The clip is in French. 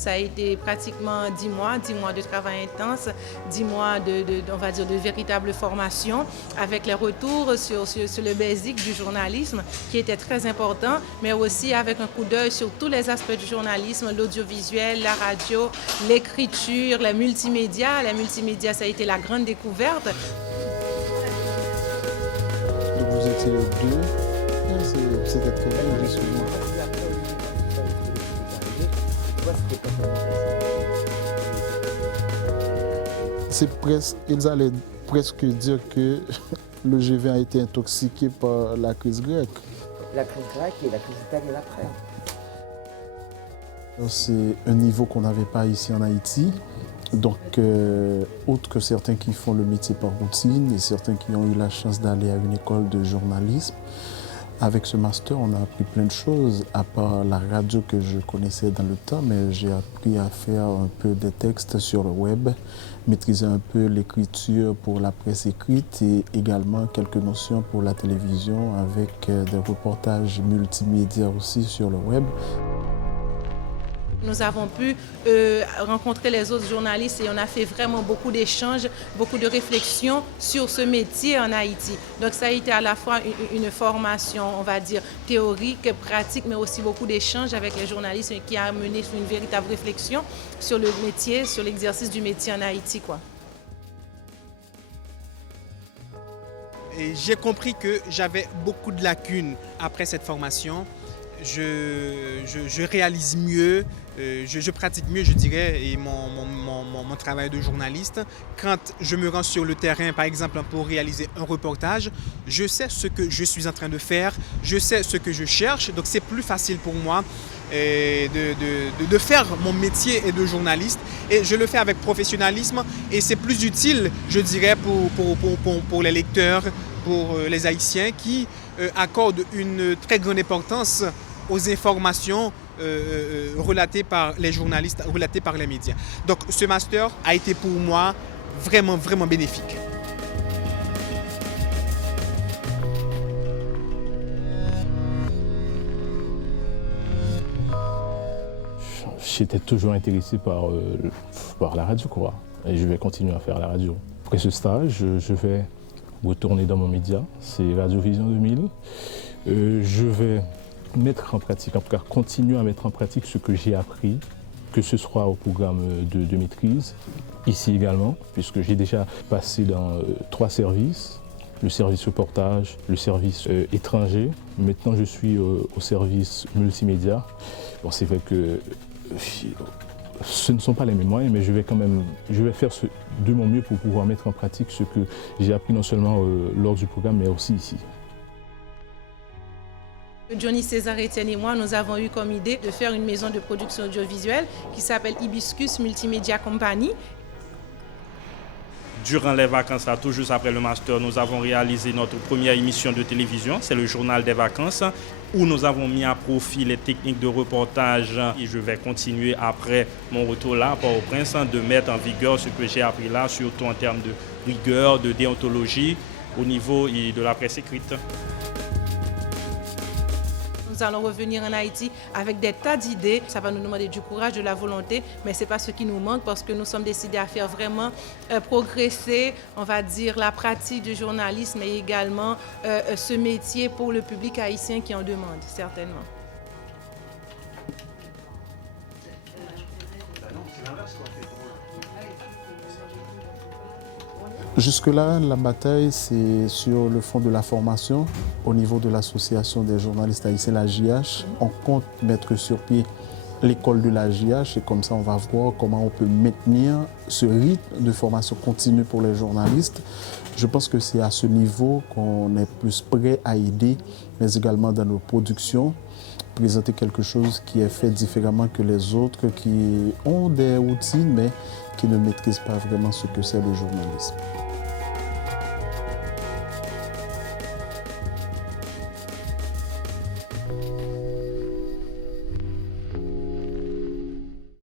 Ça a été pratiquement 10 mois de travail intense, 10 mois on va dire, de véritable formation, avec les retours sur le basique du journalisme, qui était très important, mais aussi avec un coup d'œil sur tous les aspects du journalisme, l'audiovisuel, la radio, l'écriture, les multimédias. Les multimédias, ça a été la grande découverte. Donc vous étiez deux, c'était très bien, j'ai souvenir. Ils allaient presque dire que le G20 a été intoxiqué par la crise grecque. La crise grecque et la crise italienne après. C'est un niveau qu'on n'avait pas ici en Haïti. Donc, autre que certains qui font le métier par routine et certains qui ont eu la chance d'aller à une école de journalisme, avec ce master, on a appris plein de choses, à part la radio que je connaissais dans le temps, mais j'ai appris à faire un peu des textes sur le web, maîtriser un peu l'écriture pour la presse écrite et également quelques notions pour la télévision avec des reportages multimédia aussi sur le web. Nous avons pu rencontrer les autres journalistes et on a fait vraiment beaucoup d'échanges, beaucoup de réflexions sur ce métier en Haïti. Donc ça a été à la fois une formation, on va dire, théorique, pratique, mais aussi beaucoup d'échanges avec les journalistes qui a mené une véritable réflexion sur le métier, sur l'exercice du métier en Haïti, quoi. Et j'ai compris que j'avais beaucoup de lacunes après cette formation. Je réalise mieux, je pratique mieux, je dirais, et mon travail de journaliste. Quand je me rends sur le terrain, par exemple, pour réaliser un reportage, je sais ce que je suis en train de faire, je sais ce que je cherche, donc c'est plus facile pour moi de faire mon métier de journaliste. Et je le fais avec professionnalisme et c'est plus utile, je dirais, pour les lecteurs, pour les Haïtiens qui accordent une très grande importance aux informations relatées par les journalistes, relatées par les médias. Donc ce master a été pour moi vraiment, vraiment bénéfique. J'étais toujours intéressé par la radio, quoi. Et je vais continuer à faire la radio. Après ce stage, je vais retourner dans mon média, c'est Radio Vision 2000. Je vais mettre en pratique, en tout cas continuer à mettre en pratique ce que j'ai appris, que ce soit au programme de maîtrise, ici également, puisque j'ai déjà passé dans 3 services, le service reportage, le service étranger. Maintenant, je suis au service multimédia. Bon, c'est vrai que ce ne sont pas les mêmes moyens, mais je vais faire de mon mieux pour pouvoir mettre en pratique ce que j'ai appris non seulement lors du programme, mais aussi ici. Johnny César, Etienne et moi, nous avons eu comme idée de faire une maison de production audiovisuelle qui s'appelle Hibiscus Multimedia Company. Durant les vacances, là, tout juste après le master, nous avons réalisé notre première émission de télévision, c'est le journal des vacances, où nous avons mis à profit les techniques de reportage. Et je vais continuer après mon retour là, à Port-au-Prince, de mettre en vigueur ce que j'ai appris là, surtout en termes de rigueur, de déontologie, au niveau de la presse écrite. Nous allons revenir en Haïti avec des tas d'idées. Ça va nous demander du courage, de la volonté, mais ce n'est pas ce qui nous manque parce que nous sommes décidés à faire vraiment progresser, on va dire, la pratique du journalisme et également ce métier pour le public haïtien qui en demande, certainement. Jusque-là, la bataille, c'est sur le fond de la formation. Au niveau de l'association des journalistes haïtiens, la JH, on compte mettre sur pied l'école de la JH et comme ça, on va voir comment on peut maintenir ce rythme de formation continue pour les journalistes. Je pense que c'est à ce niveau qu'on est plus prêt à aider, mais également dans nos productions, présenter quelque chose qui est fait différemment que les autres, qui ont des routines, mais qui ne maîtrisent pas vraiment ce que c'est le journalisme.